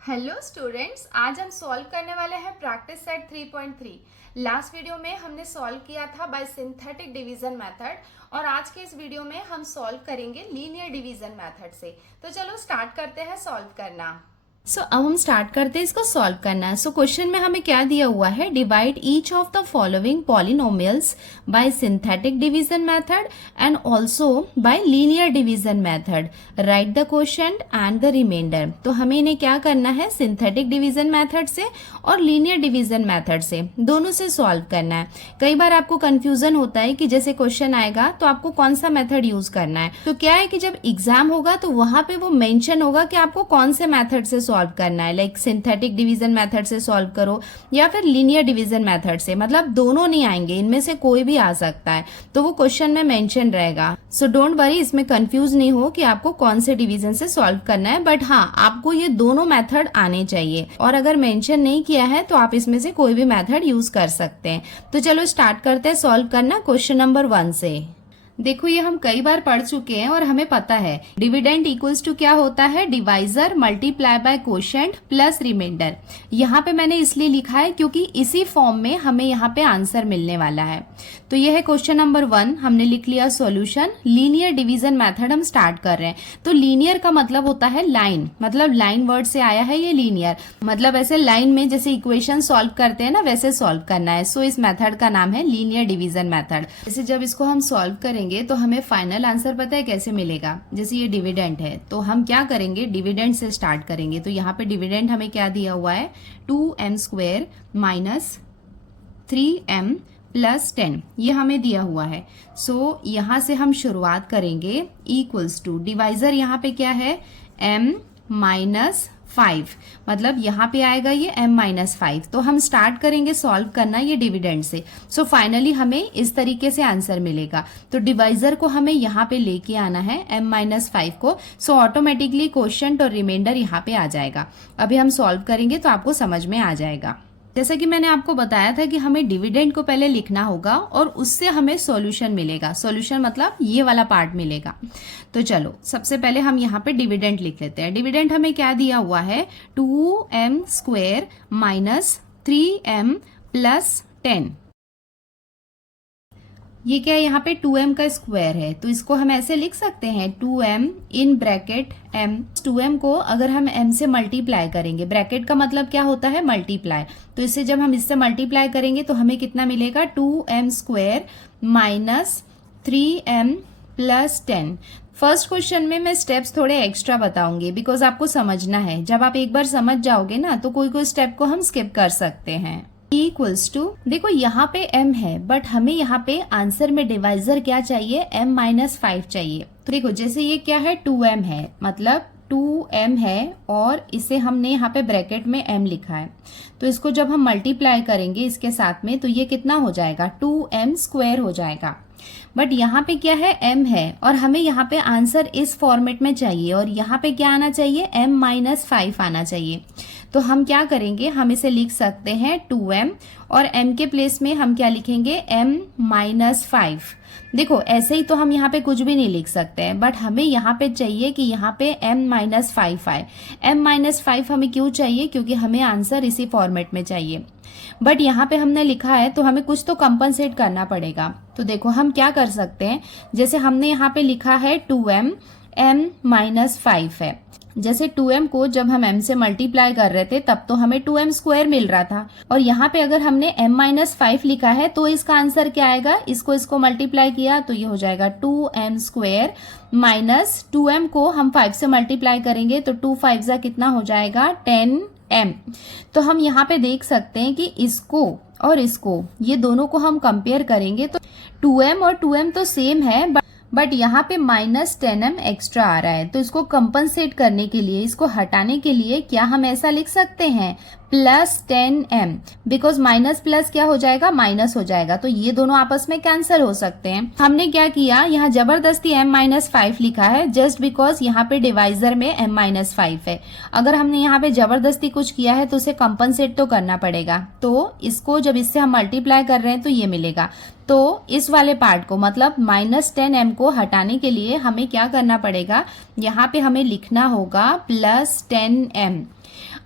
Hello students, आज हम solve करने वाले हैं प्रैक्टिस सेट 3.3। लास्ट वीडियो में हमने सॉल्व किया था बाय सिंथेटिक डिवीजन मेथड और आज के इस वीडियो में हम सॉल्व करेंगे लीनियर डिवीजन मेथड से। तो चलो स्टार्ट करते हैं सॉल्व करना। अब हम स्टार्ट करते हैं इसको सॉल्व करना। क्वेश्चन में हमें क्या दिया हुआ है, divide each of the following polynomials by synthetic division method and also by linear division method, write the quotient and the remainder. तो हमें इन्हें क्या करना है, सिंथेटिक डिवीजन मेथड से और लीनियर डिवीजन मेथड से, दोनों से सॉल्व करना है। कई बार आपको कंफ्यूजन होता है कि जैसे क्वेश्चन आएगा तो आपको कौन सा मेथड यूज करना है। तो क्या है कि जब एग्जाम होगा तो वहां पे वो मेंशन होगा कि आपको कौन से मेथड से सॉल्व करना है, लाइक सिंथेटिक डिवीजन मेथड से सॉल्व करो या फिर लीनियर डिवीजन मेथड से। मतलब दोनों नहीं आएंगे, इनमें से कोई भी आ सकता है, तो वो क्वेश्चन में मेंशन रहेगा। सो डोंट वरी, इसमें कंफ्यूज नहीं हो कि आपको कौन से डिवीजन से सॉल्व करना है, बट हाँ आपको ये दोनों मेथड आने चाहिए। और अगर मेंशन नहीं किया है तो आप इसमें से कोई भी मेथड यूज कर सकते हैं। तो चलो स्टार्ट करते हैं सॉल्व करना क्वेश्चन नंबर 1 से। देखो ये हम कई बार पढ़ चुके हैं और हमें पता है डिविडेंड इक्वल्स टू क्या होता है, divisor multiply by quotient plus remainder. यहाँ पे मैंने इसलिए लिखा है क्योंकि इसी फॉर्म में हमें यहाँ पे आंसर मिलने वाला है। तो यह है क्वेश्चन नंबर 1, हमने लिख लिया सॉल्यूशन। लीनियर डिवीजन मेथड हम स्टार्ट कर रहे हैं। तो लीनियर का मतलब होता है लाइन, मतलब लाइन वर्ड से आया है ये लीनियर, मतलब ऐसे लाइन में जैसे इक्वेशन सॉल्व करते हैं ना वैसे सॉल्व करना है। सो इस मेथड का नाम है लीनियर डिवीजन मेथड। जैसे जब इसको हम सॉल्व करेंगे तो हमें फाइनल आंसर पता है कैसे मिलेगा। जैसे ये डिविडेंड है तो हम क्या करेंगे, डिविडेंड से स्टार्ट करेंगे। तो यहाँ पे डिविडेंड हमें क्या दिया हुआ है, 2m² माइनस 3m प्लस 10, ये हमें दिया हुआ है। सो यहाँ से हम शुरुआत करेंगे, इक्वल्स टू डिवाइजर यहाँ पे क्या है, m माइनस 5, मतलब यहाँ पे आएगा ये m माइनस 5। तो हम स्टार्ट करेंगे सॉल्व करना ये डिविडेंड से। सो फाइनली हमें इस तरीके से आंसर मिलेगा। तो डिवाइजर को हमें यहाँ पे लेके आना है m माइनस 5 को। सो ऑटोमेटिकली क्वोशिएंट और रिमाइंडर यहाँ पे आ जाएगा। अभी हम सॉल्व करेंगे तो आपको समझ में आ जाएगा। जैसा कि मैंने आपको बताया था कि हमें डिविडेंड को पहले लिखना होगा और उससे हमें सॉल्यूशन मिलेगा। सॉल्यूशन मतलब ये वाला पार्ट मिलेगा। तो चलो सबसे पहले हम यहाँ पे डिविडेंड लिख लेते हैं। डिविडेंड हमें क्या दिया हुआ है, 2m² माइनस 3m प्लस 10। ये क्या है, यहाँ पे 2m का स्क्वायर है तो इसको हम ऐसे लिख सकते हैं 2m in bracket m। 2m को अगर हम m से मल्टीप्लाई करेंगे, ब्रैकेट का मतलब क्या होता है, मल्टीप्लाई, तो इसे जब हम इससे मल्टीप्लाई करेंगे तो हमें कितना मिलेगा, 2m² minus 3m plus 10। First question में मैं स्टेप्स थोड़े एक्स्ट्रा बताऊंगी बिकॉज आपको समझना है। जब आप एक बार समझ जाओगे ना तो कोई कोई स्टेप को हम स्किप कर सकते हैं। इक्वल्स टू, देखो यहाँ पे m है बट हमें यहाँ पे आंसर में डिवाइजर क्या चाहिए, m माइनस 5 चाहिए। तो देखो जैसे ये क्या है, 2m है, मतलब 2m है और इसे हमने यहाँ पे ब्रैकेट में m लिखा है। तो इसको जब हम मल्टीप्लाई करेंगे इसके साथ में तो ये कितना हो जाएगा, 2m² हो जाएगा। बट यहाँ पे क्या है, m है और हमें यहाँ पे आंसर इस फॉर्मेट में चाहिए और यहाँ पे क्या आना चाहिए, m माइनस 5 आना चाहिए। तो हम क्या करेंगे, हम इसे लिख सकते हैं 2m और m के प्लेस में हम क्या लिखेंगे, m माइनस 5। देखो ऐसे ही तो हम यहाँ पे कुछ भी नहीं लिख सकते हैं, बट हमें यहाँ पे चाहिए कि यहाँ पे m माइनस 5 आए। m माइनस 5 हमें क्यों चाहिए, क्योंकि हमें आंसर इसी फॉर्मेट में चाहिए। बट यहाँ पे हमने लिखा है तो हमें कुछ तो कंपनसेट करना पड़ेगा। तो देखो हम क्या कर सकते हैं, जैसे हमने यहाँ पे लिखा है 2m, m माइनस 5 है। जैसे 2m को जब हम m से मल्टीप्लाई कर रहे थे तब तो हमें 2m² मिल रहा था और यहाँ पे अगर हमने m माइनस 5 लिखा है तो इसका आंसर क्या आएगा, इसको मल्टीप्लाई किया तो ये हो जाएगा 2m² माइनस 2m को हम 5 से मल्टीप्लाई करेंगे तो 2 5 जा कितना हो जाएगा, 10m। तो हम यहाँ पे देख सकते हैं कि इसको और इसको, ये दोनों को हम कंपेयर करेंगे तो 2m और 2m तो सेम है बट यहाँ पे माइनस 10m एक्स्ट्रा आ रहा है। तो इसको कंपनसेट करने के लिए, इसको हटाने के लिए क्या हम ऐसा लिख सकते हैं, plus 10m, because minus plus क्या हो जाएगा, माइनस हो जाएगा। तो ये दोनों आपस में कैंसिल हो सकते हैं। हमने क्या किया, यहाँ जबरदस्ती m माइनस 5 लिखा है जस्ट बिकॉज यहाँ पे डिवाइजर में m माइनस 5 है। अगर हमने यहाँ पे जबरदस्ती कुछ किया है तो उसे कंपनसेट तो करना पड़ेगा। तो इसको जब इससे हम मल्टीप्लाई कर रहे हैं तो ये मिलेगा। तो इस वाले पार्ट को मतलब माइनस 10m को हटाने के लिए हमें क्या करना पड़ेगा, यहाँ पे हमें लिखना होगा प्लस 10m।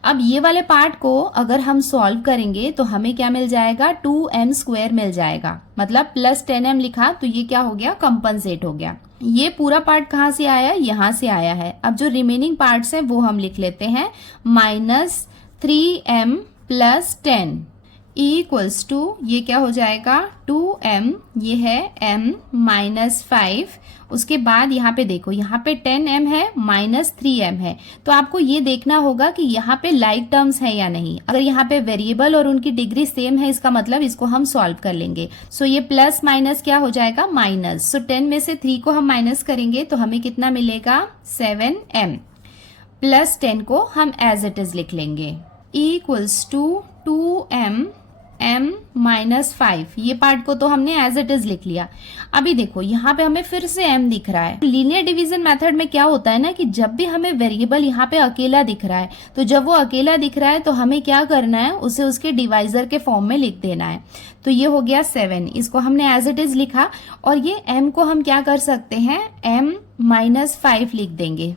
अब ये वाले पार्ट को अगर हम सॉल्व करेंगे तो हमें क्या मिल जाएगा, 2m² मिल जाएगा, मतलब प्लस 10m लिखा तो ये क्या हो गया, कंपनसेट हो गया। ये पूरा पार्ट कहाँ से आया, यहाँ से आया है। अब जो रिमेनिंग पार्ट्स हैं वो हम लिख लेते हैं, -3m + 10 इक्वल्स टू, ये क्या हो जाएगा, 2m, ये है m - 5। उसके बाद यहाँ पे देखो, यहाँ पे 10m है, -3m है, तो आपको ये देखना होगा कि यहाँ पे लाइक टर्म्स है या नहीं। अगर यहाँ पे वेरिएबल और उनकी डिग्री सेम है, इसका मतलब इसको हम सॉल्व कर लेंगे। सो ये प्लस माइनस क्या हो जाएगा, माइनस। सो 10 में से 3 को हम माइनस करेंगे तो हमें कितना मिलेगा, 7m, प्लस 10 को हम एज इट इज लिख लेंगे, इक्वल्स टू 2m m - 5। ये पार्ट को तो हमने एज इट इज लिख लिया। अभी देखो यहाँ पे हमें फिर से m दिख रहा है। लीनियर डिवीजन मेथड में क्या होता है ना कि जब भी हमें वेरिएबल यहाँ पे अकेला दिख रहा है, तो जब वो अकेला दिख रहा है तो हमें क्या करना है, उसे उसके डिवाइजर के फॉर्म में लिख देना है। तो ये हो गया 7, इसको हमने एज इट इज लिखा, और ये m को हम क्या कर सकते हैं, m - 5 लिख देंगे।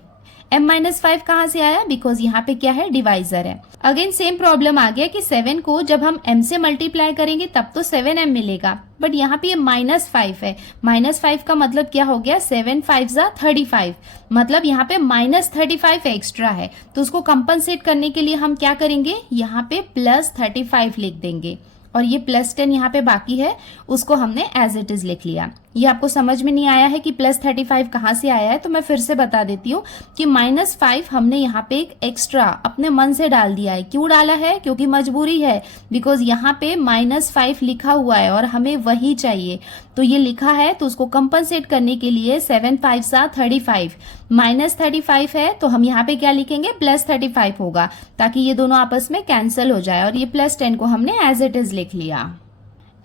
m - 5 कहाँ से आया, बिकॉज यहाँ पे क्या है, डिवाइजर है। अगेन सेम प्रॉब्लम आ गया कि 7 को जब हम m से मल्टीप्लाई करेंगे तब तो 7m मिलेगा, बट यहाँ पे ये -5 है। -5 का मतलब क्या हो गया, 7 5 35, मतलब यहाँ पे -35 एक्स्ट्रा है। तो उसको कंपनसेट करने के लिए हम क्या करेंगे, यहाँ पे +35 लिख देंगे, और ये +10 यहाँ पे बाकी है, उसको हमने एज इट इज लिख लिया। ये आपको समझ में नहीं आया है कि +35 कहाँ से आया है, तो मैं फिर से बता देती हूँ कि -5 हमने यहाँ पे एक एक्स्ट्रा अपने मन से डाल दिया है। क्यों डाला है, क्योंकि मजबूरी है, बिकॉज यहाँ पे -5 लिखा हुआ है और हमें वही चाहिए। तो ये लिखा है तो उसको कंपनसेट करने के लिए 7 5 35, -35 है तो हम यहाँ पे क्या लिखेंगे, +35 होगा, ताकि ये दोनों आपस में कैंसिल हो जाए, और ये +10 को हमने एज इट इज लिख लिया।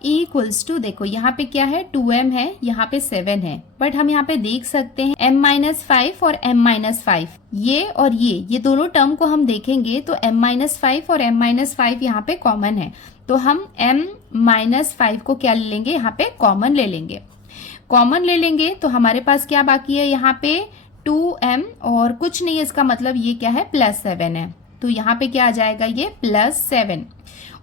इक्वल्स टू, देखो यहाँ पे क्या है, 2m है, यहाँ पे 7 है, बट हम यहाँ पे देख सकते हैं m - 5 और m - 5, ये और ये दोनों टर्म को हम देखेंगे तो m - 5 और m - 5 यहाँ पे कॉमन है, तो हम m - 5 को क्या ले लेंगे, यहाँ पे कॉमन ले लेंगे। कॉमन ले लेंगे तो हमारे पास क्या बाकी है, यहाँ पे 2m और कुछ नहीं है, इसका मतलब ये क्या है, +7 है, तो यहाँ पे क्या आ जाएगा, ये +7।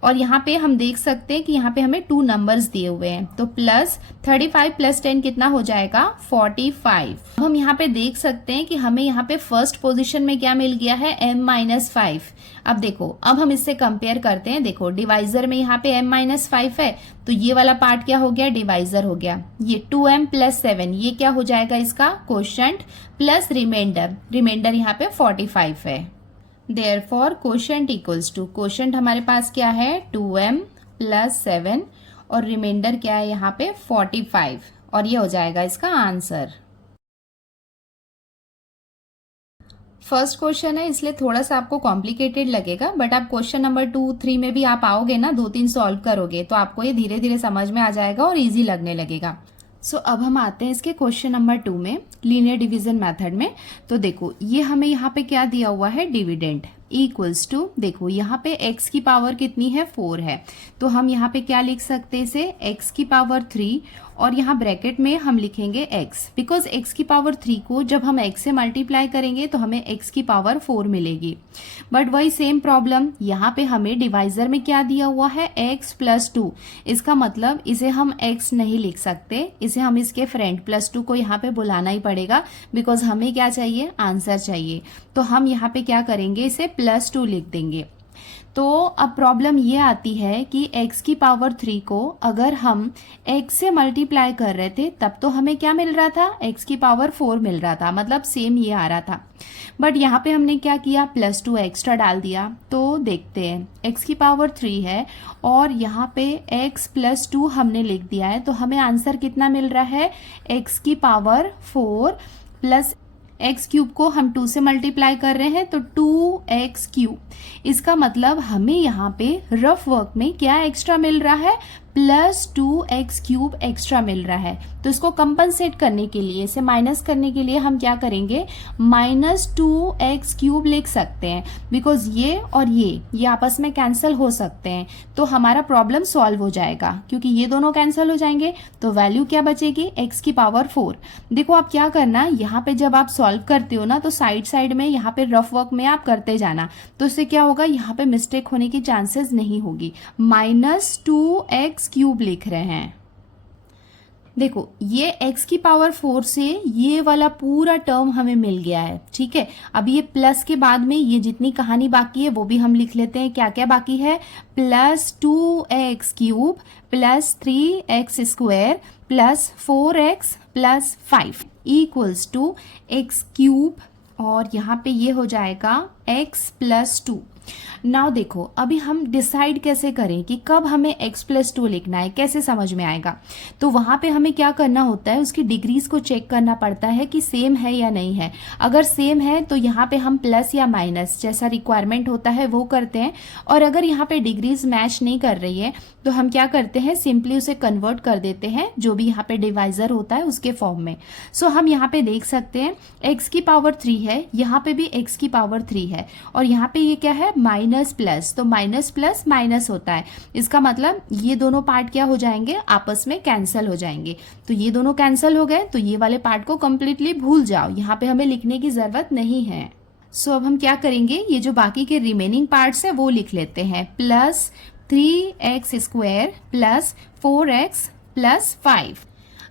और यहाँ पे हम देख सकते हैं कि यहाँ पे हमें 2 नंबर्स दिए हुए हैं, तो +35 + 10 कितना हो जाएगा, 45। अब हम यहाँ पे देख सकते हैं कि हमें यहाँ पे फर्स्ट पोजीशन में क्या मिल गया है, m - 5। अब देखो, अब हम इससे कंपेयर करते हैं। देखो डिवाइजर में यहाँ पे m - 5 है, तो ये वाला पार्ट क्या हो गया, डिवाइजर हो गया। ये 2m + 7, ये क्या हो जाएगा, इसका क्वोशंट प्लस रिमाइंडर, रिमाइंडर यहाँ पे 45 है। Therefore quotient equals to, quotient हमारे पास क्या है, 2m + 7, और रिमाइंडर क्या है यहाँ पे 45, और ये हो जाएगा इसका आंसर। फर्स्ट क्वेश्चन है इसलिए थोड़ा सा आपको कॉम्प्लिकेटेड लगेगा, बट आप क्वेश्चन नंबर 2 3 में भी आप आओगे ना, 2-3 सॉल्व करोगे तो आपको ये धीरे धीरे समझ में आ जाएगा और इजी लगने लगेगा। अब हम आते हैं इसके क्वेश्चन नंबर 2 में, लीनियर डिवीजन मेथड में। तो देखो ये हमें यहाँ पे क्या दिया हुआ है, डिविडेंड इक्वल्स टू, देखो यहाँ पे x की पावर कितनी है, 4 है, तो हम यहाँ पे क्या लिख सकते हैं, इसे x की पावर 3, और यहाँ ब्रैकेट में हम लिखेंगे x, बिकॉज x की पावर 3 को जब हम x से मल्टीप्लाई करेंगे तो हमें x की पावर 4 मिलेगी। बट वही सेम प्रॉब्लम, यहाँ पे हमें डिवाइजर में क्या दिया हुआ है, x + 2, इसका मतलब इसे हम x नहीं लिख सकते, इसे हम इसके फ्रेंड +2 को यहाँ पे बुलाना ही पड़ेगा, बिकॉज हमें क्या चाहिए, आंसर चाहिए। तो हम यहाँ पे क्या करेंगे, इसे +2 लिख देंगे। तो अब प्रॉब्लम ये आती है कि x की पावर 3 को अगर हम x से मल्टीप्लाई कर रहे थे तब तो हमें क्या मिल रहा था, x की पावर 4 मिल रहा था, मतलब सेम ये आ रहा था। बट यहाँ पे हमने क्या किया, +2 एक्स्ट्रा डाल दिया। तो देखते हैं, x की पावर 3 है और यहाँ पे x + 2 हमने लिख दिया है, तो हमें आंसर कितना मिल रहा है, x की पावर 4 + x³ को हम 2 से मल्टीप्लाई कर रहे हैं तो 2x³। इसका मतलब हमें यहाँ पे रफ वर्क में क्या एक्स्ट्रा मिल रहा है, +2x³ एक्स्ट्रा मिल रहा है। तो इसको कंपनसेट करने के लिए, इसे माइनस करने के लिए हम क्या करेंगे, -2x³ लिख सकते हैं, बिकॉज ये और ये आपस में कैंसिल हो सकते हैं, तो हमारा प्रॉब्लम सॉल्व हो जाएगा। क्योंकि ये दोनों कैंसिल हो जाएंगे तो वैल्यू क्या बचेगी, x⁴। देखो आप क्या करना, यहाँ पे जब आप सॉल्व करते हो ना, तो साइड में यहाँ पे रफ वर्क में आप करते जाना, तो इससे क्या होगा, यहाँ पे मिस्टेक होने की चांसेस नहीं होगी। -2x³ लिख रहे हैं। देखो ये x⁴ से ये वाला पूरा टर्म हमें मिल गया है, ठीक है। अब ये प्लस के बाद में ये जितनी कहानी बाकी है वो भी हम लिख लेते हैं। क्या क्या बाकी है, +2x³ +3x² +4x +5 = x³ और यहाँ पे ये हो जाएगा x + 2। नाउ देखो अभी हम डिसाइड कैसे करें कि कब हमें x + 2 लिखना है, कैसे समझ में आएगा। तो वहाँ पे हमें क्या करना होता है, उसकी डिग्रीज को चेक करना पड़ता है कि सेम है या नहीं है। अगर सेम है तो यहाँ पे हम प्लस या माइनस जैसा रिक्वायरमेंट होता है वो करते हैं, और अगर यहाँ पे डिग्रीज मैच नहीं कर रही है तो हम क्या करते हैं, सिंपली उसे कन्वर्ट कर देते हैं जो भी यहाँ पे डिवाइजर होता है उसके फॉर्म में। सो हम यहाँ पे देख सकते हैं x⁴ है, यहाँ पे भी x⁴ है, और यहाँ पे ये क्या है, माइनस प्लस, तो माइनस प्लस माइनस होता है। इसका मतलब ये दोनों पार्ट क्या हो जाएंगे, आपस में कैंसिल हो जाएंगे। तो ये दोनों कैंसिल हो गए तो ये वाले पार्ट को कंप्लीटली भूल जाओ, यहाँ पे हमें लिखने की जरूरत नहीं है। सो अब हम क्या करेंगे, ये जो बाकी के रिमेनिंग पार्ट्स है वो लिख लेते हैं, +3x² +4x +5।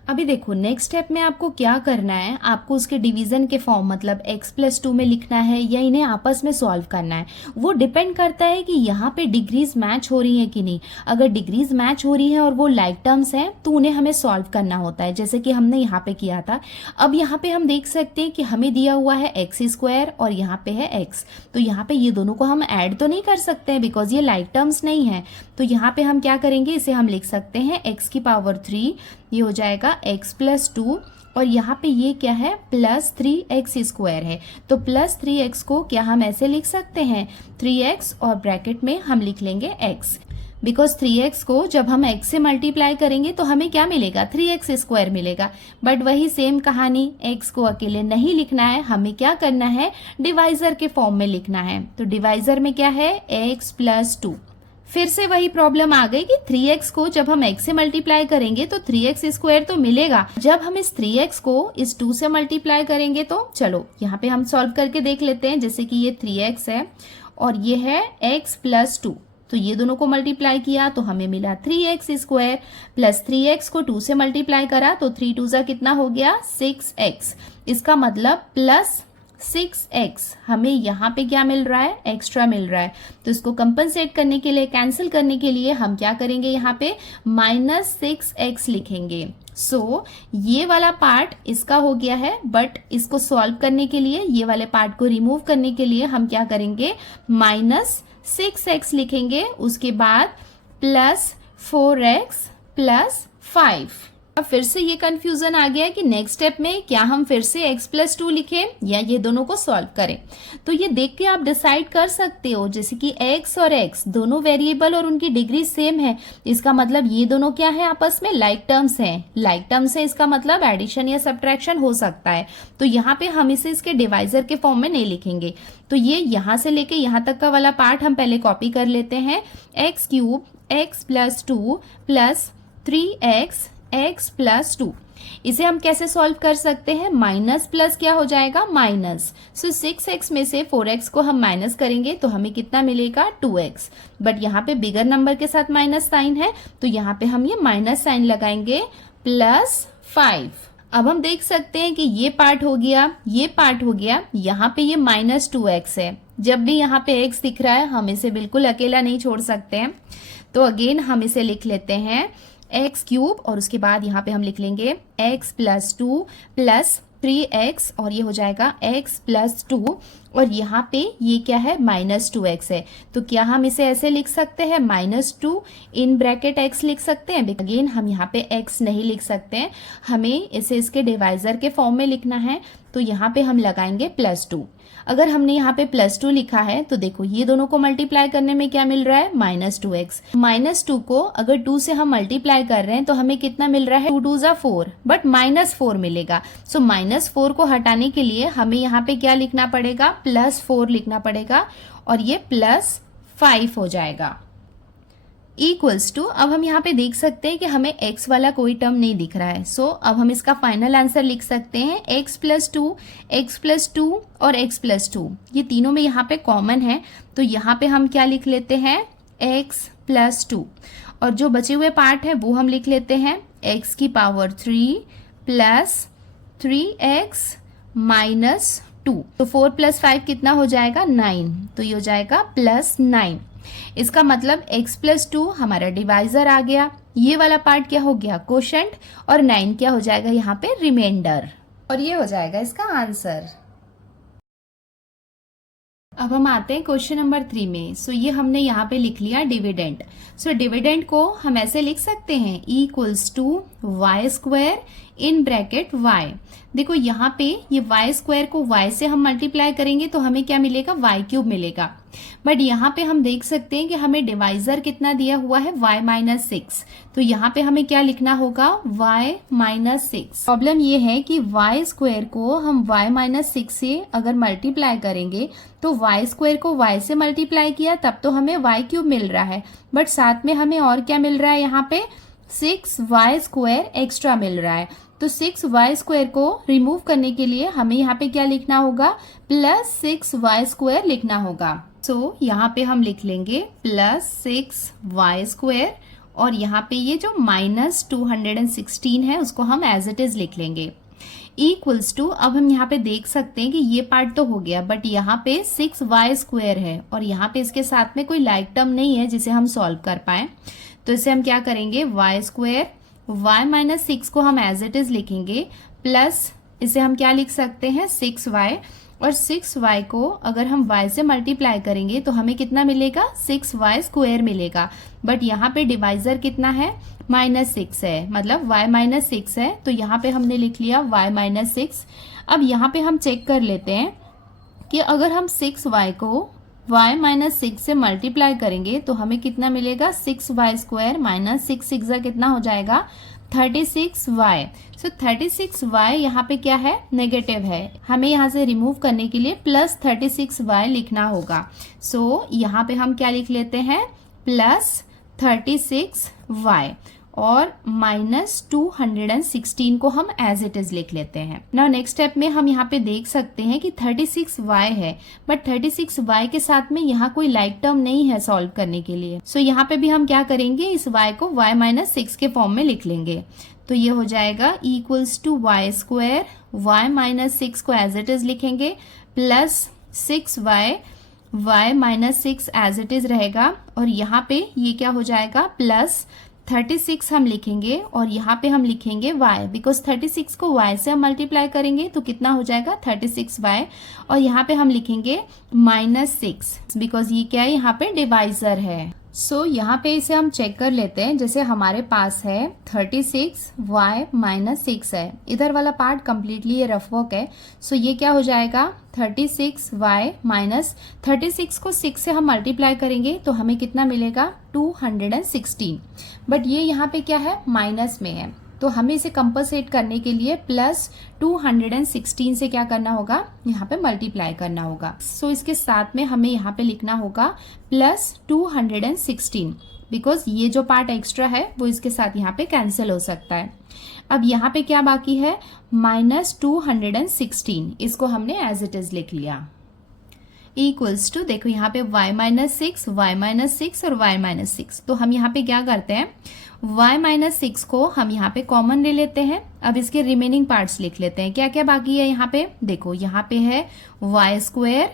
अभी देखो नेक्स्ट स्टेप में आपको क्या करना है, आपको उसके डिवीजन के फॉर्म मतलब x + 2 में लिखना है या इन्हें आपस में सॉल्व करना है। वो डिपेंड करता है कि यहाँ पे डिग्रीज मैच हो रही हैं कि नहीं। अगर डिग्रीज मैच हो रही हैं और वो लाइक टर्म्स हैं तो उन्हें हमें सॉल्व करना होता है, जैसे कि हमने यहाँ पे किया था। अब यहाँ पे हम देख सकते हैं कि हमें दिया हुआ है x² और यहाँ पे है x, तो यहाँ पे ये दोनों को हम ऐड तो नहीं कर सकते हैं बिकॉज ये लाइक टर्म्स नहीं है। तो यहाँ पे हम क्या करेंगे, इसे हम लिख सकते हैं x⁴, ये हो जाएगा x + 2, और यहाँ पे ये क्या है, +3x² है। तो +3x को क्या हम ऐसे लिख सकते हैं, 3x और ब्रैकेट में हम लिख लेंगे x, बिकॉज 3x को जब हम x से मल्टीप्लाई करेंगे तो हमें क्या मिलेगा, 3x² मिलेगा। बट वही सेम कहानी, x को अकेले नहीं लिखना है, हमें क्या करना है, डिवाइजर के फॉर्म में लिखना है। तो डिवाइजर में क्या है, x + 2। फिर से वही प्रॉब्लम आ गई कि 3x को जब हम x से मल्टीप्लाई करेंगे तो 3x² तो मिलेगा। जब हम इस 3x को इस 2 से मल्टीप्लाई करेंगे तो चलो यहाँ पे हम सॉल्व करके देख लेते हैं। जैसे कि ये 3x है और ये है x + 2, तो ये दोनों को मल्टीप्लाई किया तो हमें मिला 3x² + 3x को 2 से मल्टीप्लाई करा तो 3 2 जा कितना हो गया, 6x। इसका मतलब +6x हमें यहाँ पे क्या मिल रहा है, एक्स्ट्रा मिल रहा है। तो इसको कंपनसेट करने के लिए, कैंसिल करने के लिए हम क्या करेंगे, यहाँ पे -6x लिखेंगे। सो ये वाला पार्ट इसका हो गया है, बट इसको सॉल्व करने के लिए, ये वाले पार्ट को रिमूव करने के लिए हम क्या करेंगे, -6x लिखेंगे, उसके बाद +4x +5। अब फिर से ये कंफ्यूजन आ गया कि नेक्स्ट स्टेप में क्या हम फिर से x + 2 लिखें या ये दोनों को सॉल्व करें। तो ये देख के आप डिसाइड कर सकते हो, जैसे कि x और x दोनों वेरिएबल और उनकी डिग्री सेम है, इसका मतलब ये दोनों क्या है, आपस में लाइक टर्म्स हैं। लाइक टर्म्स है इसका मतलब एडिशन या सब्ट्रैक्शन हो सकता है। तो यहाँ पे हम इसे इसके डिवाइजर के फॉर्म में नहीं लिखेंगे। तो ये यहाँ से लेके यहाँ तक का वाला पार्ट हम पहले कॉपी कर लेते हैं, x³ x + 2 +3x x + 2। इसे हम कैसे सॉल्व कर सकते हैं, माइनस प्लस क्या हो जाएगा, माइनस। सो 6x में से 4x को हम माइनस करेंगे तो हमें कितना मिलेगा, 2x। बट यहाँ पे बिगर नंबर के साथ माइनस साइन है तो यहाँ पे हम ये माइनस साइन लगाएंगे, +5। अब हम देख सकते हैं कि ये पार्ट हो गया, ये पार्ट हो गया, यहाँ पे ये -2x है। जब भी यहाँ पे x दिख रहा है हम इसे बिल्कुल अकेला नहीं छोड़ सकते हैं। तो अगेन हम इसे लिख लेते हैं x³ और उसके बाद यहाँ पे हम लिख लेंगे x + 2 +3x और ये हो जाएगा x + 2 और यहाँ पे ये क्या है, -2x है। तो क्या हम इसे ऐसे लिख सकते हैं, -2 इन ब्रैकेट x लिख सकते हैं। अगेन हम यहाँ पे x नहीं लिख सकते हैं, हमें इसे इसके डिवाइजर के फॉर्म में लिखना है। तो यहाँ पे हम लगाएंगे +2। अगर हमने यहाँ पे +2 लिखा है तो देखो ये दोनों को मल्टीप्लाई करने में क्या मिल रहा है, -2x। -2 को अगर 2 से हम मल्टीप्लाई कर रहे हैं तो हमें कितना मिल रहा है, 2 2 4, बट -4 मिलेगा। सो -4 को हटाने के लिए हमें यहाँ पे क्या लिखना पड़ेगा, +4 लिखना पड़ेगा और ये +5 हो जाएगा। इक्वल्स टू, अब हम यहाँ पे देख सकते हैं कि हमें x वाला कोई टर्म नहीं दिख रहा है। सो अब हम इसका फाइनल आंसर लिख सकते हैं x + 2, x + 2 और x + 2, ये तीनों में यहाँ पे कॉमन है, तो यहाँ पे हम क्या लिख लेते हैं, x + 2, और जो बचे हुए पार्ट है वो हम लिख लेते हैं x की पावर 3 + 3x - 2। तो 4 + 5 कितना हो जाएगा, 9, तो ये हो जाएगा +9। इसका मतलब x + 2 हमारा डिवाइजर आ गया, ये वाला पार्ट क्या हो गया, कोशेंट, और 9 क्या हो जाएगा यहाँ पे, रिमाइंडर, और ये हो जाएगा इसका आंसर। अब हम आते हैं क्वेश्चन नंबर 3 में। सो ये हमने यहाँ पे लिख लिया डिविडेंड। सो डिविडेंड को हम ऐसे लिख सकते हैं, E = y² in bracket y। देखो यहाँ पे ये y² को y से हम मल्टीप्लाई करेंगे तो हमें क्या मिलेगा, y³ मिलेगा। बट यहाँ पे हम देख सकते हैं कि हमें डिवाइजर कितना दिया हुआ है, y - 6, तो यहाँ पे हमें क्या लिखना होगा, y - 6। प्रॉब्लम ये है कि y² को हम y - 6 से अगर मल्टीप्लाई करेंगे तो y² को y से मल्टीप्लाई किया तब तो हमें y³ मिल रहा है, बट साथ में हमें और क्या मिल रहा है, यहाँ पे 6y² एक्स्ट्रा मिल रहा है। तो 6y² को रिमूव करने के लिए हमें यहाँ पे क्या लिखना होगा, +6y² लिखना होगा। सो यहाँ पे हम लिख लेंगे +6y² और यहाँ पे ये जो -216 है उसको हम एज इट इज लिख लेंगे। इक्वल्स टू, अब हम यहाँ पे देख सकते हैं कि ये पार्ट तो हो गया, बट यहाँ पे 6y² है और यहाँ पे इसके साथ में कोई लाइक टर्म नहीं है जिसे हम सॉल्व कर पाए, तो इसे हम क्या करेंगे, y² y - 6 को हम एज इट इज लिखेंगे, प्लस इसे हम क्या लिख सकते हैं, 6y, और 6y को अगर हम y से मल्टीप्लाई करेंगे तो हमें कितना मिलेगा, 6y² मिलेगा। बट यहाँ पे डिवाइजर कितना है, -6 है, मतलब y - 6 है, तो यहाँ पे हमने लिख लिया y - 6। अब यहाँ पे हम चेक कर लेते हैं कि अगर हम 6y को y - 6 से मल्टीप्लाई करेंगे तो हमें कितना मिलेगा, 6y² - 6 कितना हो जाएगा, 36y। सो 36y यहाँ पे क्या है, नेगेटिव है, हमें यहाँ से रिमूव करने के लिए +36y लिखना होगा। सो यहाँ पे हम क्या लिख लेते हैं, +36y और -216 को हम एज इट इज लिख लेते हैं। नाउ नेक्स्ट स्टेप में हम यहाँ पे देख सकते हैं कि 36y है, बट 36y के साथ में यहाँ कोई लाइक टर्म नहीं है सॉल्व करने के लिए। सो यहाँ पे भी हम क्या करेंगे, इस y को y - 6 के फॉर्म में लिख लेंगे, तो ये हो जाएगा E = y² y - 6 को एज इट इज लिखेंगे, plus 6y y - 6 as it is रहेगा, और यहाँ पे ये क्या हो जाएगा, प्लस 36 हम लिखेंगे और यहाँ पे हम लिखेंगे y, बिकॉज 36 को y से हम मल्टीप्लाई करेंगे तो कितना हो जाएगा, 36y, और यहाँ पे हम लिखेंगे -6, बिकॉज ये क्या है, यहाँ पे डिवाइजर है। सो यहाँ पे इसे हम चेक कर लेते हैं, जैसे हमारे पास है 36y - 6 है, इधर वाला पार्ट कम्प्लीटली ये रफ वर्क है। सो ये क्या हो जाएगा, 36y - 36 को 6 से हम मल्टीप्लाई करेंगे तो हमें कितना मिलेगा, 216, बट ये यहाँ पे क्या है, माइनस में है, तो हमें इसे कंपनसेट करने के लिए +216 से क्या करना होगा, यहाँ पे मल्टीप्लाई करना होगा। सो इसके साथ में हमें यहाँ पे लिखना होगा +216, बिकॉज ये जो पार्ट एक्स्ट्रा है वो इसके साथ यहाँ पे कैंसिल हो सकता है। अब यहाँ पे क्या बाकी है, -216, इसको हमने एज इट इज लिख लिया। इक्वल्स टू, देखो यहाँ पे y - 6 y - 6 और y - 6, तो हम यहाँ पे क्या करते हैं, y - 6 को हम यहाँ पे कॉमन ले लेते हैं। अब इसके रिमेनिंग पार्ट्स लिख लेते हैं, क्या क्या बाकी है यहाँ पे, देखो यहाँ पे है y²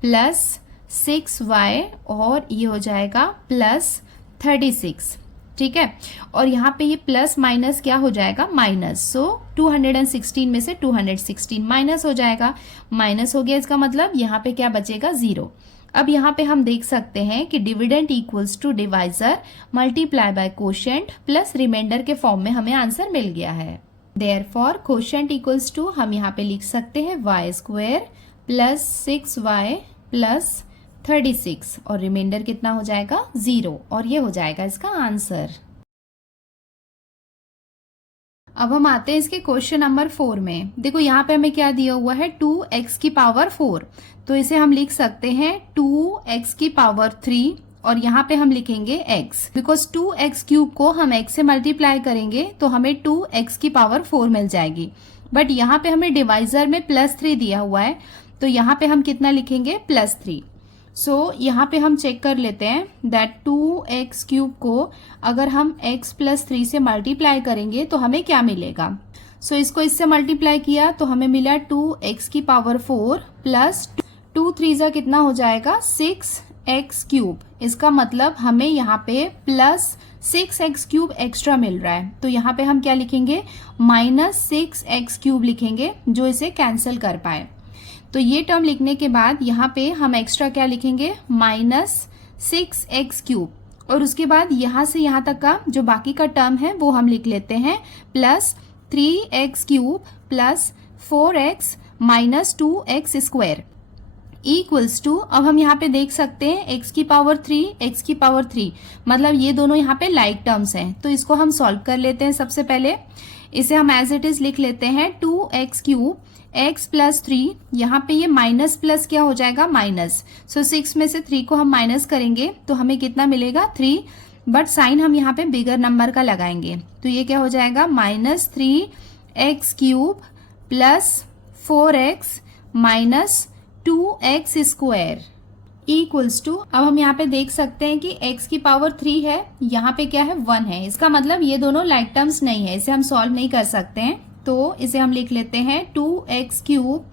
प्लस 6y और ये हो जाएगा +36, ठीक है, और यहाँ पे ये प्लस माइनस क्या हो जाएगा, माइनस। सो 216 में से 216 माइनस हो जाएगा, माइनस हो गया, इसका मतलब यहाँ पे क्या बचेगा, 0। अब यहाँ पे हम देख सकते हैं कि dividend equals to divisor multiply by quotient plus remainder के फॉर्म में हमें आंसर मिल गया है। देयरफॉर कोशेंट इक्वल्स टू, हम यहाँ पे लिख सकते हैं y² प्लस 6y प्लस 36 और रिमाइंडर कितना हो जाएगा 0 और ये हो जाएगा इसका आंसर। अब हम आते हैं इसके क्वेश्चन नंबर 4 में। देखो यहाँ पे हमें क्या दिया हुआ है 2x की पावर 4, तो इसे हम लिख सकते हैं 2x की पावर 3 और यहाँ पे हम लिखेंगे x, बिकॉज 2x क्यूब को हम x से मल्टीप्लाई करेंगे तो हमें 2x की पावर 4 मिल जाएगी। बट यहाँ पे हमें डिवाइजर में +3 दिया हुआ है, तो यहाँ पे हम कितना लिखेंगे +3। सो यहाँ पे हम चेक कर लेते हैं दैट 2x क्यूब को अगर हम x + 3 से मल्टीप्लाई करेंगे तो हमें क्या मिलेगा। सो इसको इससे मल्टीप्लाई किया तो हमें मिला 2x की पावर 4 प्लस 2 3 जा कितना हो जाएगा 6x क्यूब। इसका मतलब हमें यहाँ पे प्लस 6x क्यूब एक्स्ट्रा मिल रहा है, तो यहाँ पे हम क्या लिखेंगे -6x क्यूब लिखेंगे जो इसे कैंसिल कर पाए। तो ये टर्म लिखने के बाद यहाँ पे हम एक्स्ट्रा क्या लिखेंगे -6x क्यूब, और उसके बाद यहाँ से यहाँ तक का जो बाकी का टर्म है वो हम लिख लेते हैं plus 3x cube plus 4x minus 2x square equals to, अब हम यहाँ पे देख सकते हैं x की पावर 3 x की पावर 3, मतलब ये दोनों यहाँ पे लाइक टर्म्स हैं, तो इसको हम सॉल्व कर लेते हैं। सबसे पहले इसे हम एज इट इज लिख लेते हैं 2x क्यूब x प्लस 3, यहाँ पे ये माइनस प्लस क्या हो जाएगा माइनस, सो 6 में से 3 को हम माइनस करेंगे तो हमें कितना मिलेगा 3, बट साइन हम यहाँ पे बिगर नंबर का लगाएंगे, तो ये क्या हो जाएगा -3x cube plus 4x minus 2x square equals to, अब हम यहाँ पे देख सकते हैं कि x की पावर 3 है, यहाँ पे क्या है 1 है, इसका मतलब ये दोनों लाइक टर्म्स नहीं है, इसे हम सॉल्व नहीं कर सकते हैं, तो इसे हम लिख लेते हैं 2x क्यूब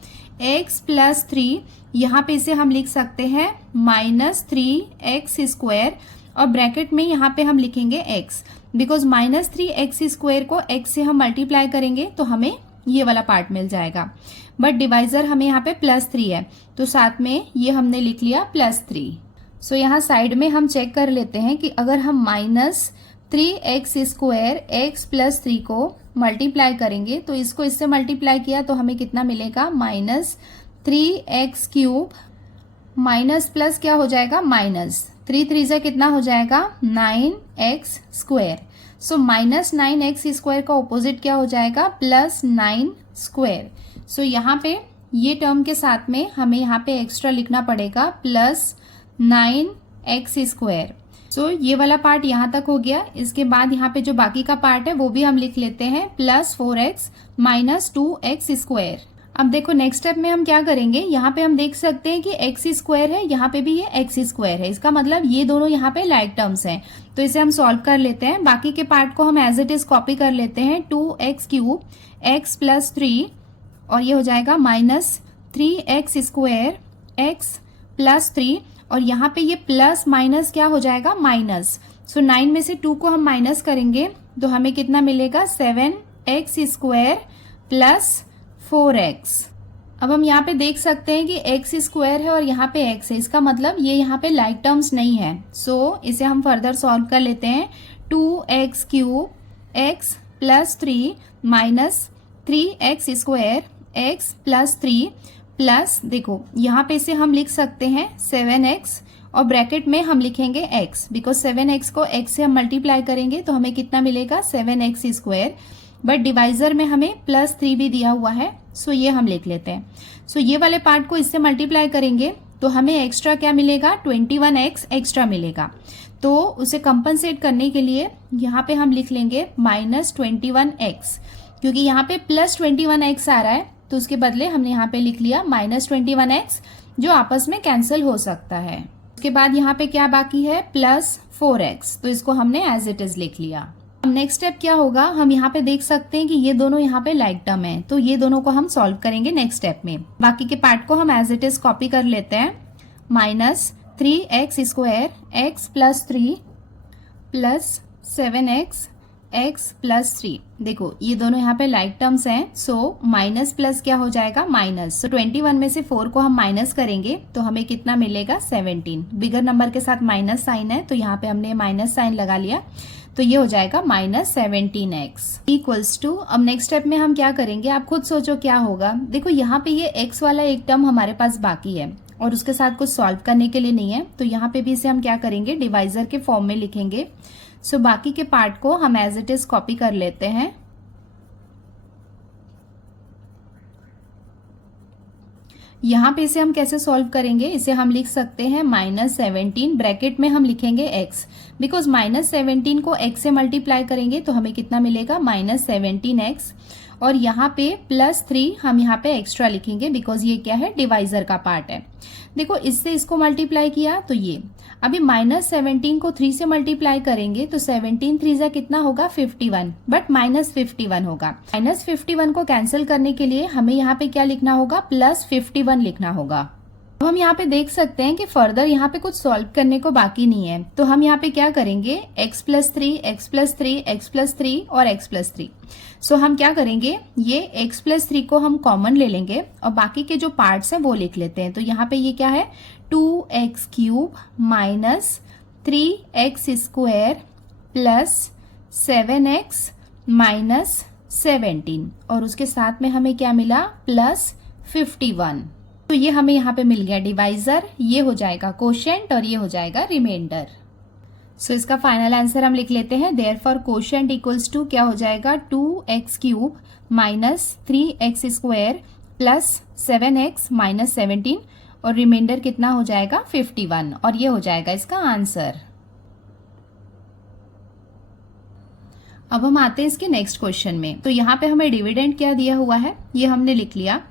x प्लस 3, यहाँ पे इसे हम लिख सकते हैं -3x स्क्वायर और ब्रैकेट में यहाँ पे हम लिखेंगे x, बिकॉज -3x स्क्वायर को x से हम मल्टीप्लाई करेंगे तो हमें ये वाला पार्ट मिल जाएगा, बट डिवाइजर हमें यहाँ पे +3 है तो साथ में ये हमने लिख लिया +3। सो यहाँ साइड में हम चेक कर लेते हैं कि अगर हम -3x स्क्वायर x प्लस 3 को मल्टीप्लाई करेंगे तो इसको इससे मल्टीप्लाई किया तो हमें कितना मिलेगा -3x क्यूब माइनस प्लस क्या हो जाएगा माइनस 3 3 से कितना हो जाएगा 9x स्क्वायर। सो -9x स्क्वायर का ऑपोजिट क्या हो जाएगा +9 स्क्वायर। सो यहाँ पे ये टर्म के साथ में हमें यहाँ पे एक्स्ट्रा लिखना पड़ेगा +9x स्क्वायर। सो ये वाला पार्ट यहाँ तक हो गया। इसके बाद यहाँ पे जो बाकी का पार्ट है वो भी हम लिख लेते हैं +4x माइनस 2x स्क्वायर। अब देखो नेक्स्ट स्टेप में हम क्या करेंगे, यहाँ पे हम देख सकते हैं कि x स्क्वायर है, यहाँ पे भी ये x स्क्वायर है, इसका मतलब ये दोनों यहाँ पे लाइक टर्म्स हैं, तो इसे हम सॉल्व कर लेते हैं। बाकी के पार्ट को हम एज इट इज कॉपी कर लेते हैं 2x क्यूब x प्लस 3 और ये हो जाएगा -3x स्क्वायर x प्लस 3 और यहाँ पे ये प्लस माइनस क्या हो जाएगा माइनस। सो 9 में से 2 को हम माइनस करेंगे तो हमें कितना मिलेगा 7x स्क्वायर प्लस 4x। अब हम यहाँ पे देख सकते हैं कि x स्क्वायर है और यहाँ पे x है, इसका मतलब ये यहाँ पे लाइक टर्म्स नहीं है। सो इसे हम फर्दर सॉल्व कर लेते हैं 2x cube x plus 3 minus 3x square x plus 3 plus देखो यहाँ पे इसे हम लिख सकते हैं 7x और ब्रैकेट में हम लिखेंगे x, बिकॉज 7x को x से हम मल्टीप्लाई करेंगे तो हमें कितना मिलेगा 7x स्क्वायर, बट डिवाइजर में हमें +3 भी दिया हुआ है, सो ये हम लिख लेते हैं। सो ये वाले पार्ट को इससे मल्टीप्लाई करेंगे तो हमें एक्स्ट्रा क्या मिलेगा 21x एक्स्ट्रा मिलेगा, तो उसे कंपनसेट करने के लिए यहाँ पे हम लिख लेंगे -21x, क्योंकि यहाँ पे +21x आ रहा है तो उसके बदले हमने यहाँ पे लिख लिया -21x जो आपस में कैंसिल हो सकता है। उसके बाद यहाँ पे क्या बाकी है +4x, तो इसको हमने एज इट इज लिख लिया। अब नेक्स्ट स्टेप क्या होगा, हम यहाँ पे देख सकते हैं कि ये दोनों यहाँ पे लाइक टर्म है, तो ये दोनों को हम सॉल्व करेंगे नेक्स्ट स्टेप में। बाकी के पार्ट को हम एज इट इज कॉपी कर लेते हैं -3x square x plus 3 plus 7x x plus 3। देखो ये दोनों यहाँ पे लाइक टर्म्स हैं, सो माइनस प्लस क्या हो जाएगा माइनस। सो 21 में से 4 को हम माइनस करेंगे तो हमें कितना मिलेगा 17। बिगर नंबर के साथ माइनस साइन है तो यहाँ पे हमने माइनस साइन लगा लिया, तो ये हो जाएगा -17x इक्वल्स टू, अब नेक्स्ट स्टेप में हम क्या करेंगे आप खुद सोचो क्या होगा। देखो यहाँ पे ये x वाला एक टर्म हमारे पास बाकी है और उसके साथ कुछ सॉल्व करने के लिए नहीं है, तो यहाँ पे भी इसे हम क्या करेंगे डिवाइजर के फॉर्म में लिखेंगे। सो बाकी के पार्ट को हम एज इट इज कॉपी कर लेते हैं। यहाँ पे इसे हम कैसे सॉल्व करेंगे, इसे हम लिख सकते हैं -17 ब्रैकेट में हम लिखेंगे x, बिकॉज -17 को x से मल्टीप्लाई करेंगे तो हमें कितना मिलेगा -17x, और यहाँ पे +3 हम यहाँ पे एक्स्ट्रा लिखेंगे बिकॉज ये क्या है डिवाइजर का पार्ट है। देखो इससे इसको मल्टीप्लाई किया तो ये, अभी -17 को 3 से मल्टीप्लाई करेंगे तो 17 3 कितना होगा 51, बट -51 होगा। -51 को कैंसिल करने के लिए हमें यहाँ पे क्या लिखना होगा +51 लिखना होगा। अब हम यहाँ पे देख सकते हैं कि फर्दर यहाँ पे कुछ सॉल्व करने को बाकी नहीं है, तो हम यहाँ पे क्या करेंगे x+3 x+3 x+3 और x+3। सो हम क्या करेंगे ये x+3 को हम कॉमन ले लेंगे और बाकी के जो पार्ट्स हैं वो लिख लेते हैं। तो यहाँ पे ये क्या है 2x³ minus 3x² plus 7x minus 17, और उसके साथ में हमें क्या मिला +51। तो ये हमें यहाँ पे मिल गया डिवाइजर, ये हो जाएगा कोशेंट और ये हो जाएगा रिमाइंडर। सो इसका फाइनल आंसर हम लिख लेते हैं। देयरफॉर कोशेंट इक्वल्स टू क्या हो जाएगा 2x³ minus 3x² plus 7x minus 17, और रिमाइंडर कितना हो जाएगा 51, और ये हो जाएगा इसका आंसर। अब हम आते हैं इसके नेक्स्ट क्वेश्चन में। तो यहाँ पे हमें डिविडेंड क्या दिया हुआ है ये हमने लिख लिया।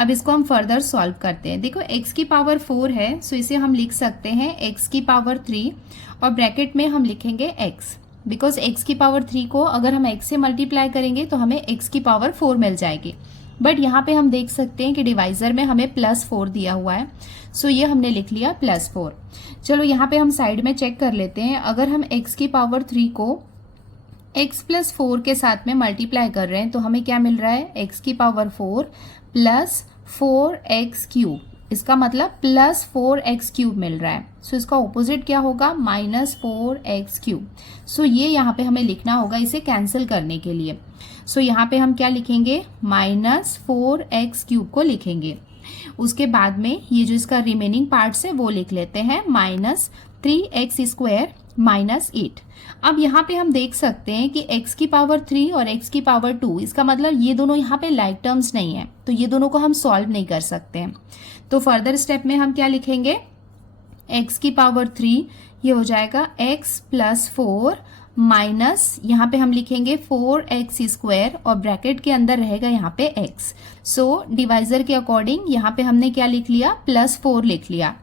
अब इसको हम फर्दर सॉल्व करते हैं। देखो x की पावर 4 है, सो इसे हम लिख सकते हैं x की पावर 3 और ब्रैकेट में हम लिखेंगे x, बिकॉज x की पावर 3 को अगर हम x से मल्टीप्लाई करेंगे तो हमें x की पावर 4 मिल जाएगी। बट यहाँ पे हम देख सकते हैं कि डिवाइजर में हमें +4 दिया हुआ है, सो ये हमने लिख लिया +4। चलो यहाँ पे हम साइड में चेक कर लेते हैं। अगर हम x की पावर 3 को x+4 के साथ में मल्टीप्लाई कर रहे हैं तो हमें क्या मिल रहा है x की पावर 4 प्लस 4x³, इसका मतलब +4x³ मिल रहा है। सो इसका ऑपोजिट क्या होगा -4x³। सो ये यहाँ पे हमें लिखना होगा इसे कैंसिल करने के लिए। सो यहाँ पे हम क्या लिखेंगे -4x³ को लिखेंगे। उसके बाद में ये जो इसका रिमेनिंग पार्ट्स है वो लिख लेते हैं -3x² माइनस 8। अब यहाँ पे हम देख सकते हैं कि x की पावर 3 और x की पावर 2, इसका मतलब ये दोनों यहाँ पे लाइक टर्म्स नहीं है, तो ये दोनों को हम सॉल्व नहीं कर सकते हैं। तो फर्दर स्टेप में हम क्या लिखेंगे x की पावर 3 ये हो जाएगा x प्लस 4 माइनस यहाँ पे हम लिखेंगे 4x² और ब्रैकेट के अंदर रहेगा यहाँ पे x। सो डिवाइजर के अकॉर्डिंग यहाँ पे हमने क्या लिख लिया +4 लिख लिया।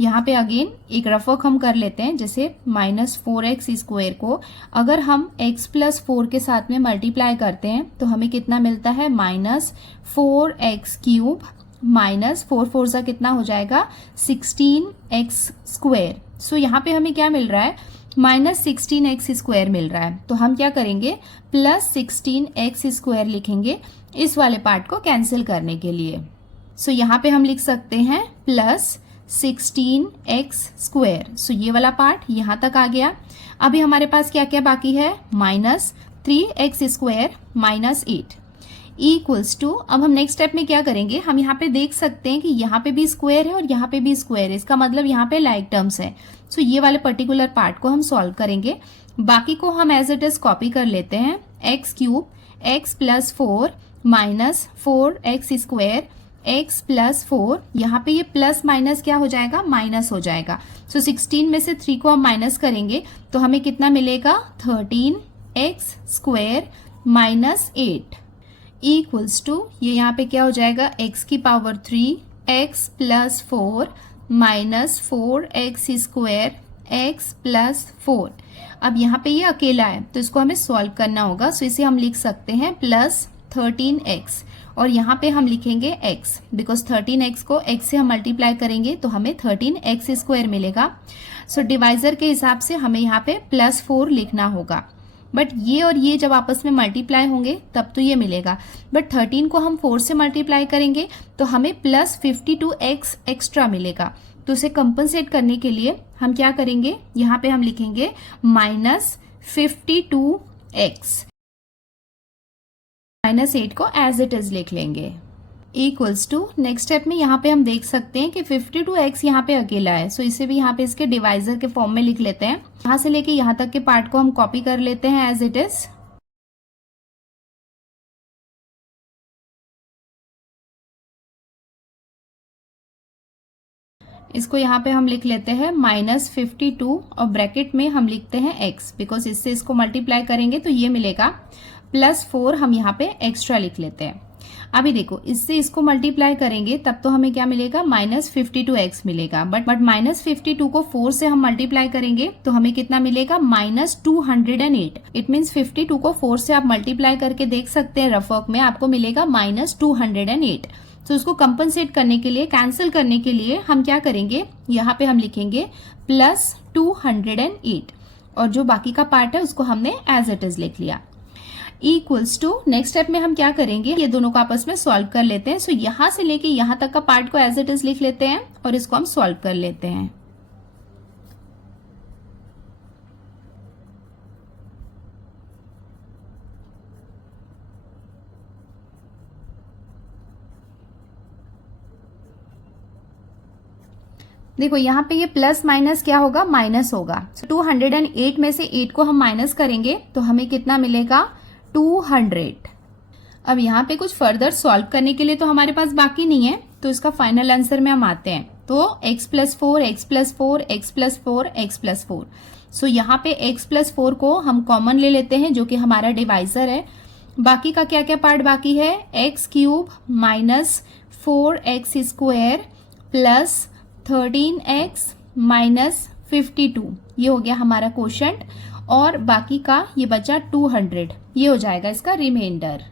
यहाँ पे अगेन एक रफ वर्क हम कर लेते हैं, जैसे -4x² को अगर हम x प्लस 4 के साथ में मल्टीप्लाई करते हैं तो हमें कितना मिलता है -4x³ माइनस 4 4 सा कितना हो जाएगा 16x²। सो यहाँ पे हमें क्या मिल रहा है -16x² मिल रहा है, तो हम क्या करेंगे +16x² लिखेंगे इस वाले पार्ट को कैंसिल करने के लिए। सो यहाँ पे हम लिख सकते हैं +16x²। सो ये वाला पार्ट यहाँ तक आ गया। अभी हमारे पास क्या क्या बाकी है -3x² माइनस 8 इक्वल्स टू। अब हम नेक्स्ट स्टेप में क्या करेंगे, हम यहाँ पे देख सकते हैं कि यहाँ पे भी स्क्वायर है और यहाँ पे भी स्क्वायर है, इसका मतलब यहाँ पे लाइक टर्म्स है। सो ये वाले पर्टिकुलर पार्ट को हम सॉल्व करेंगे, बाकी को हम एज इट इज कॉपी कर लेते हैं। x³ x plus 4 minus 4x² x plus 4, यहाँ पे ये प्लस माइनस क्या हो जाएगा माइनस हो जाएगा। सो 16 में से 3 को हम माइनस करेंगे तो हमें कितना मिलेगा 13x² माइनस 8 इक्वल्स टू, ये यहाँ पे क्या हो जाएगा x की power 3 x plus 4 minus 4x² x plus 4। अब यहाँ पे ये अकेला है तो इसको हमें सॉल्व करना होगा, सो इसे हम लिख सकते हैं +13x और यहाँ पे हम लिखेंगे x, बिकॉज 13x को x से हम मल्टीप्लाई करेंगे तो हमें 13x² मिलेगा। सो डिवाइजर के हिसाब से हमें यहाँ पे +4 लिखना होगा, बट ये और ये जब आपस में मल्टीप्लाई होंगे तब तो ये मिलेगा, बट 13 को हम 4 से मल्टीप्लाई करेंगे तो हमें +52x एक्स्ट्रा मिलेगा। तो उसे कंपनसेट करने के लिए हम क्या करेंगे, यहाँ पे हम लिखेंगे 52x -8 को एज इट इज लिख लेंगे इक्वल्स टू नेक्स्ट स्टेप में यहाँ पे हम देख सकते हैं कि 52x यहाँ पे अकेला है, सो इसे भी यहाँ पे इसके डिवाइजर के फॉर्म में लिख लेते हैं। यहाँ से लेके यहाँ तक के पार्ट को हम कॉपी कर लेते हैं एज इट इज। इसको यहाँ पे हम लिख लेते हैं -52 और ब्रैकेट में हम लिखते हैं x, बिकॉज इससे इसको मल्टीप्लाई करेंगे तो ये मिलेगा, +4 हम यहाँ पे एक्स्ट्रा लिख लेते हैं। अभी देखो इससे इसको मल्टीप्लाई करेंगे तब तो हमें क्या मिलेगा, -52x मिलेगा, बट -52 को 4 से हम मल्टीप्लाई करेंगे तो हमें कितना मिलेगा, -208। इट मीन्स 52 को 4 से आप मल्टीप्लाई करके देख सकते हैं रफ वर्क में, आपको मिलेगा -208। तो उसको कंपनसेट करने के लिए, कैंसिल करने के लिए हम क्या करेंगे, यहाँ पे हम लिखेंगे +208 और जो बाकी का पार्ट है उसको हमने एज इट इज लिख लिया इक्वल्स टू। नेक्स्ट स्टेप में हम क्या करेंगे, ये दोनों को आपस में सॉल्व कर लेते हैं। सो यहां से लेके यहां तक का पार्ट को एज इट इज लिख लेते हैं और इसको हम सॉल्व कर लेते हैं। देखो यहाँ पे ये प्लस माइनस क्या होगा, माइनस होगा। So 208 में से 8 को हम माइनस करेंगे तो हमें कितना मिलेगा, 200। अब यहाँ पे कुछ फर्दर सॉल्व करने के लिए तो हमारे पास बाकी नहीं है, तो इसका फाइनल आंसर में हम आते हैं। तो x+4 x+4 x+4 x+4। सो यहाँ पे x+4 को हम कॉमन ले लेते हैं जो कि हमारा डिवाइजर है। बाकी का क्या क्या पार्ट बाकी है, x³ -4x² प्लस 13x -52, ये हो गया हमारा क्वोशंट, और बाकी का ये बचा 200, ये हो जाएगा इसका रिमाइंडर।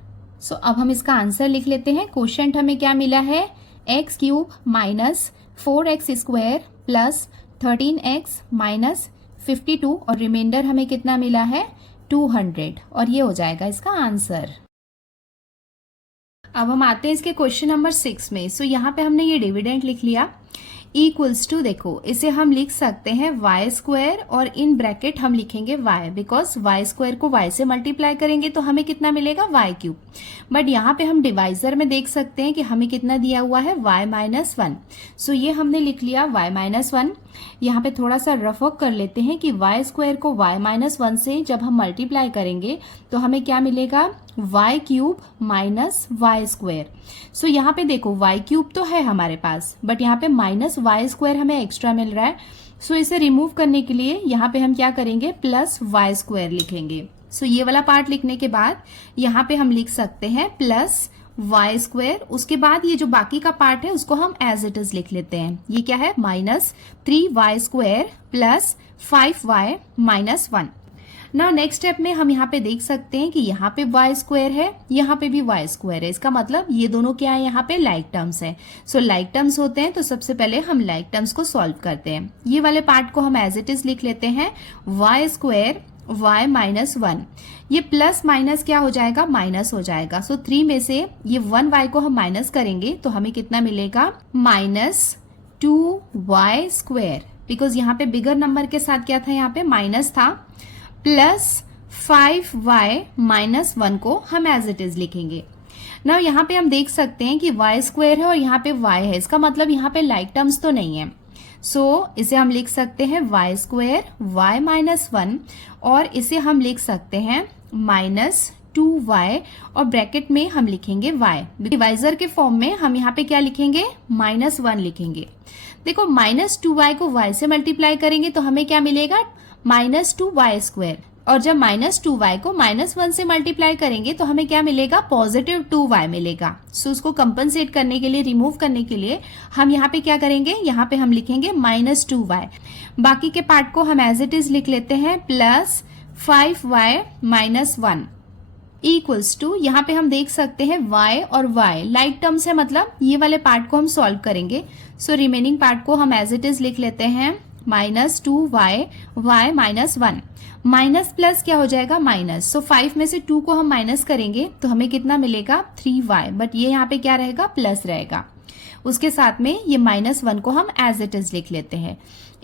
सो अब हम इसका आंसर लिख लेते हैं। क्वोशंट हमें क्या मिला है, x³ -4x² प्लस 13x -52 और रिमाइंडर हमें कितना मिला है, 200, और ये हो जाएगा इसका आंसर। अब हम आते हैं इसके क्वेश्चन नंबर 6 में। सो यहाँ पे हमने ये डिविडेंड लिख लिया इक्वल्स टू, देखो इसे हम लिख सकते हैं y² और इन ब्रैकेट हम लिखेंगे y, बिकॉज y² को y से मल्टीप्लाई करेंगे तो हमें कितना मिलेगा, y³। बट यहाँ पे हम डिवाइजर में देख सकते हैं कि हमें कितना दिया हुआ है, y-1। सो ये हमने लिख लिया y-1। यहाँ पे थोड़ा सा रफ वर्क कर लेते हैं कि y² को y-1 से जब हम मल्टीप्लाई करेंगे तो हमें क्या मिलेगा, y³ -y²। सो यहाँ पे देखो y³ तो है हमारे पास, बट यहाँ पे -y² हमें एक्स्ट्रा मिल रहा है। सो इसे रिमूव करने के लिए यहाँ पे हम क्या करेंगे, +y² लिखेंगे। सो ये वाला पार्ट लिखने के बाद यहाँ पे हम लिख सकते हैं +y²। उसके बाद ये जो बाकी का पार्ट है उसको हम एज इट इज लिख लेते हैं। ये क्या है, -3y² plus 5y -1। Now next step में हम यहाँ पे देख सकते हैं कि यहाँ पे y² है, यहाँ पे भी y² है। इसका मतलब ये दोनों क्या है, यहाँ पे लाइक टर्म्स है। सो लाइक टर्म्स होते हैं तो सबसे पहले हम लाइक टर्म्स को सॉल्व करते हैं। ये वाले पार्ट को हम एज इट इज लिख लेते हैं y² y -1। ये प्लस माइनस क्या हो जाएगा, माइनस हो जाएगा। सो 3 में से ये 1y को हम माइनस करेंगे तो हमें कितना मिलेगा, -2y², बिकॉज यहाँ पे बिगर नंबर के साथ क्या था, यहाँ पे माइनस था, प्लस 5y -1 को हम एज इट इज लिखेंगे। नाउ यहाँ पे हम देख सकते हैं कि y² है और यहाँ पे y है, इसका मतलब यहाँ पे लाइक टर्म्स तो नहीं है। सो इसे हम लिख सकते हैं y² y -1 और इसे हम लिख सकते हैं -2y और ब्रैकेट में हम लिखेंगे y। डिवाइजर के फॉर्म में हम यहाँ पे क्या लिखेंगे, -1 लिखेंगे। देखो -2y को y से मल्टीप्लाई करेंगे तो हमें क्या मिलेगा, -2y², और जब -2y को -1 से मल्टीप्लाई करेंगे तो हमें क्या मिलेगा, +2y मिलेगा। सो उसको कंपनसेट करने के लिए, रिमूव करने के लिए हम यहाँ पे क्या करेंगे, यहाँ पे हम लिखेंगे -2y। बाकी के पार्ट को हम एज इट इज लिख लेते हैं +5y -1 इक्वल्स टू, यहाँ पे हम देख सकते हैं y और y लाइक टर्म्स है, मतलब ये वाले पार्ट को हम सॉल्व करेंगे। सो रिमेनिंग पार्ट को हम एज इट इज लिख लेते हैं -2y y -1। माइनस प्लस क्या हो जाएगा, माइनस। सो 5 में से 2 को हम माइनस करेंगे तो हमें कितना मिलेगा, 3y, बट ये यहाँ पे क्या रहेगा, प्लस रहेगा। उसके साथ में ये -1 को हम एज इट इज लिख लेते हैं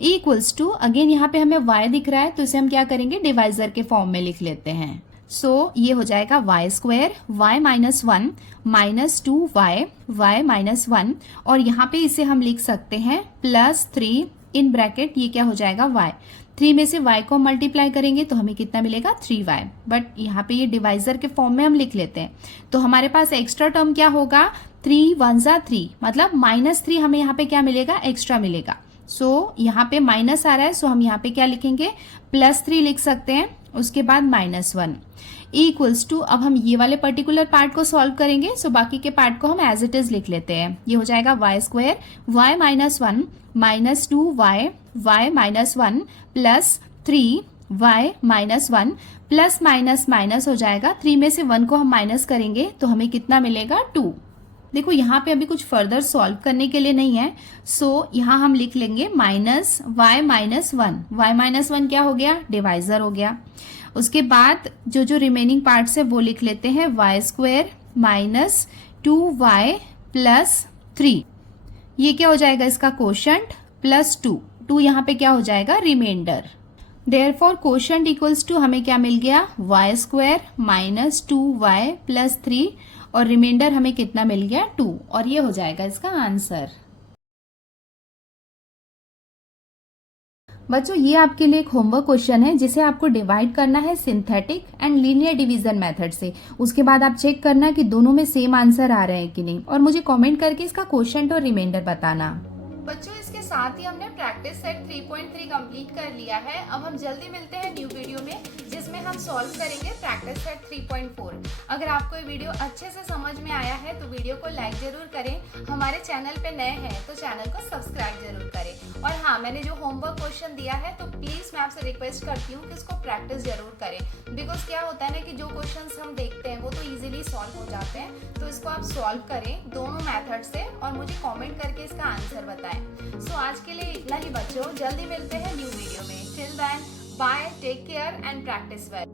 इक्वल्स टू, अगेन यहाँ पे हमें y दिख रहा है तो इसे हम क्या करेंगे, डिवाइजर के फॉर्म में लिख लेते हैं। सो ये हो जाएगा y square y minus 1 minus 2y y minus 1, और यहाँ पे इसे हम लिख सकते हैं प्लस 3 इन ब्रैकेट, ये क्या हो जाएगा y। 3 में से y को मल्टीप्लाई करेंगे तो हमें कितना मिलेगा 3y, बट यहाँ पे ये डिवाइजर के फॉर्म में हम लिख लेते हैं तो हमारे पास एक्स्ट्रा टर्म क्या होगा, 3 1 जा 3, मतलब -3 हमें यहाँ पे क्या मिलेगा, एक्स्ट्रा मिलेगा। सो यहाँ पे माइनस आ रहा है, सो हम यहाँ पे क्या लिखेंगे, +3 लिख सकते हैं, उसके बाद -1 इक्वल्स टू, अब हम ये वाले पर्टिकुलर पार्ट को सॉल्व करेंगे, सो बाकी के पार्ट को हम एज इट इज लिख लेते हैं। ये हो जाएगा y square y minus 1 minus 2y y minus 1 plus 3y minus 1, plus minus minus हो जाएगा, 3 में से 1 को हम माइनस करेंगे तो हमें कितना मिलेगा 2। देखो यहाँ पे अभी कुछ फर्दर सॉल्व करने के लिए नहीं है, सो यहाँ हम लिख लेंगे minus y minus 1, y minus 1 क्या हो गया, डिवाइजर हो गया। उसके बाद जो रिमेनिंग पार्ट्स है वो लिख लेते हैं, y square minus 2y plus 3, ये क्या हो जाएगा इसका कोशंट, प्लस 2 यहाँ पे क्या हो जाएगा, remainder. Therefore quotient equals to हमें क्या मिल गया, y square minus 2y plus 3, और रिमाइंडर हमें कितना मिल गया 2, और ये हो जाएगा इसका आंसर। बच्चों ये आपके लिए एक होमवर्क क्वेश्चन है जिसे आपको डिवाइड करना है synthetic and linear division method से। उसके बाद आप चेक करना कि दोनों में सेम आंसर आ रहे हैं कि नहीं, और मुझे कमेंट करके इसका क्वोशंट और रिमाइंडर बताना। बच्चों इसके साथ ही हमने प्रैक्टिस सेट 3.3 कंप्लीट कर लिया है। अब हम जल्दी मिलते हैं न्यू वीडियो में जिसमें हम सॉल्व करेंगे प्रैक्टिस सेट 3.4। अगर आपको ये वीडियो अच्छे से समझ में आया है तो वीडियो को लाइक जरूर करें, हमारे चैनल पे नए हैं तो चैनल को सब्सक्राइब जरूर करें। और हाँ, मैंने जो होमवर्क क्वेश्चन दिया है तो प्लीज मैं आपसे रिक्वेस्ट करती हूँ कि इसको प्रैक्टिस जरूर करें, बिकॉज क्या होता है ना कि जो क्वेश्चन हम देखते हैं वो तो ईजिली सॉल्व हो जाते हैं, तो इसको आप सॉल्व करें दोनों मेथड से और मुझे कॉमेंट करके इसका आंसर बताएं। सो आज के लिए इतना ही बच्चों, जल्दी मिलते हैं न्यू वीडियो में। Till then bye, take care and practice well.